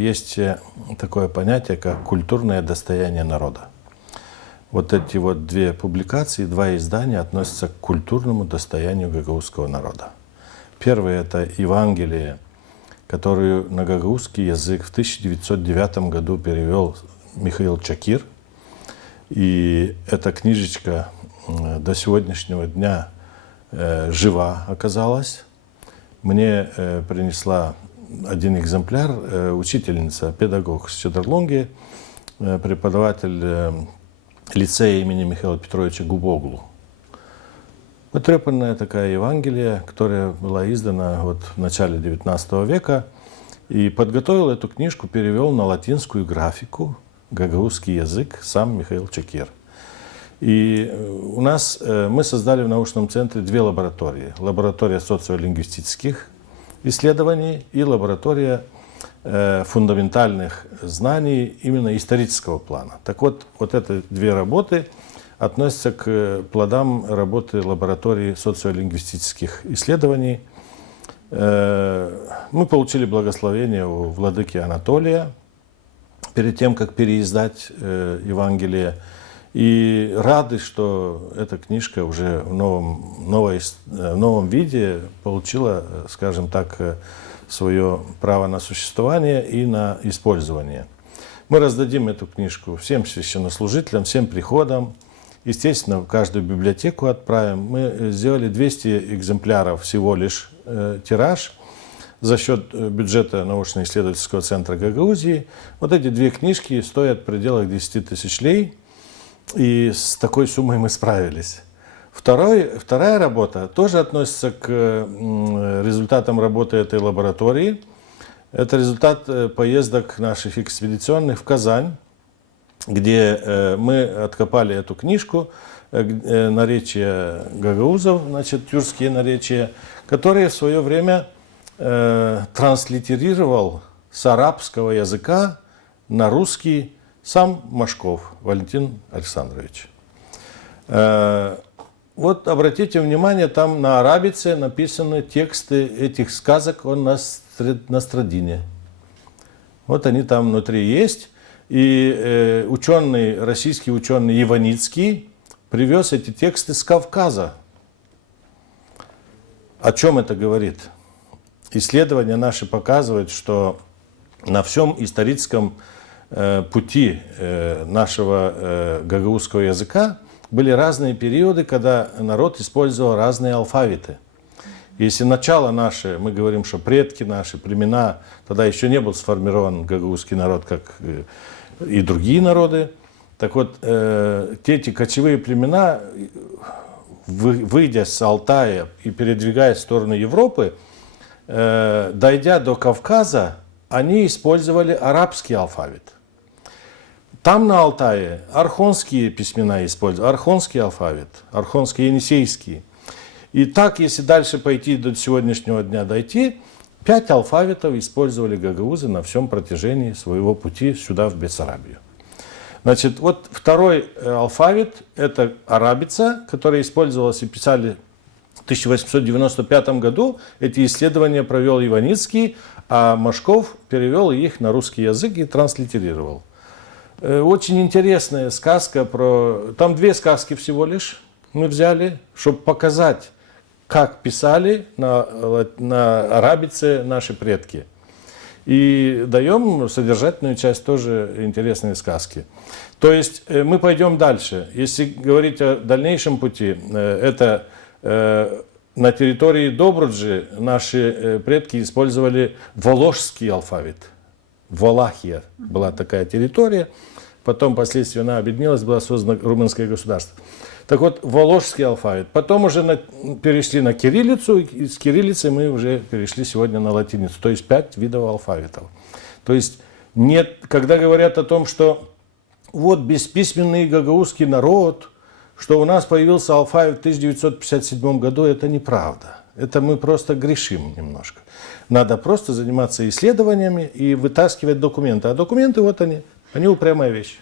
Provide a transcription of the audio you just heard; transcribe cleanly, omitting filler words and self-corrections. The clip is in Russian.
есть такое понятие, как культурное достояние народа. Вот эти вот две публикации, два издания относятся к культурному достоянию гагаузского народа. Первое – это Евангелие, которую на гагаузский язык в 1909 году перевел Михаил Чакир. И эта книжечка до сегодняшнего дня жива оказалась. Мне принесла один экземпляр учительница, педагог с Чедерлунги, преподаватель лицея имени Михаила Петровича Губоглу. Потрепанная такая Евангелие, которая была издана вот в начале XIX века. И подготовил эту книжку, перевел на латинскую графику, гагаузский язык, сам Михаил Чакир. И у нас, мы создали в научном центре две лаборатории. Лаборатория социолингвистических исследований и лаборатория фундаментальных знаний именно исторического плана. Так вот, вот эти две работы относятся к плодам работы лаборатории социолингвистических исследований. Мы получили благословение у владыки Анатолия перед тем, как переиздать Евангелие. И рады, что эта книжка уже в новом виде получила, скажем так, свое право на существование и на использование. Мы раздадим эту книжку всем священнослужителям, всем приходам. Естественно, в каждую библиотеку отправим. Мы сделали 200 экземпляров всего лишь тираж за счет бюджета научно-исследовательского центра Гагаузии. Вот эти две книжки стоят в пределах 10 тысяч лей. И с такой суммой мы справились. Вторая работа тоже относится к результатам работы этой лаборатории. Это результат поездок наших экспедиционных в Казань, где мы откопали эту книжку, наречия гагаузов, значит, тюркские наречия, которые в свое время транслитерировал с арабского языка на русский сам Машков Валентин Александрович. Вот обратите внимание, там на арабице написаны тексты этих сказок о Нострадине. Вот они там внутри есть. И российский ученый Иваницкий привез эти тексты с Кавказа. О чем это говорит? Исследования наши показывают, что на всем историческом пути нашего гагаузского языка были разные периоды, когда народ использовал разные алфавиты. Если начало наше, мы говорим, что предки наши, племена, тогда еще не был сформирован гагаузский народ, как и другие народы. Так вот, эти кочевые племена, выйдя с Алтая и передвигаясь в сторону Европы, дойдя до Кавказа, они использовали арабский алфавит. Там на Алтае архонские письмена используют, архонский алфавит, архонский, енисейский. И так, если дальше пойти до сегодняшнего дня дойти, 5 алфавитов использовали гагаузы на всем протяжении своего пути сюда, в Бессарабию. Значит, вот второй алфавит – это арабица, которая использовалась и писали в 1895 году. Эти исследования провел Иваницкий, а Машков перевел их на русский язык и транслитерировал. Очень интересная сказка про... Там 2 сказки всего лишь мы взяли, чтобы показать, как писали на арабице наши предки. И даем содержательную часть, тоже интересные сказки. То есть мы пойдем дальше. Если говорить о дальнейшем пути, это на территории Добруджи наши предки использовали воложский алфавит. Валахия была такая территория. Потом, впоследствии, она объединилась, было создано румынское государство. Так вот, воложский алфавит. Потом уже перешли на кириллицу, и с кириллицы мы уже перешли сегодня на латиницу. То есть 5 видов алфавитов. То есть, нет, когда говорят о том, что вот бесписьменный гагаузский народ, что у нас появился алфавит в 1957 году, это неправда. Это мы просто грешим немножко. Надо просто заниматься исследованиями и вытаскивать документы. А документы вот они упрямая вещь.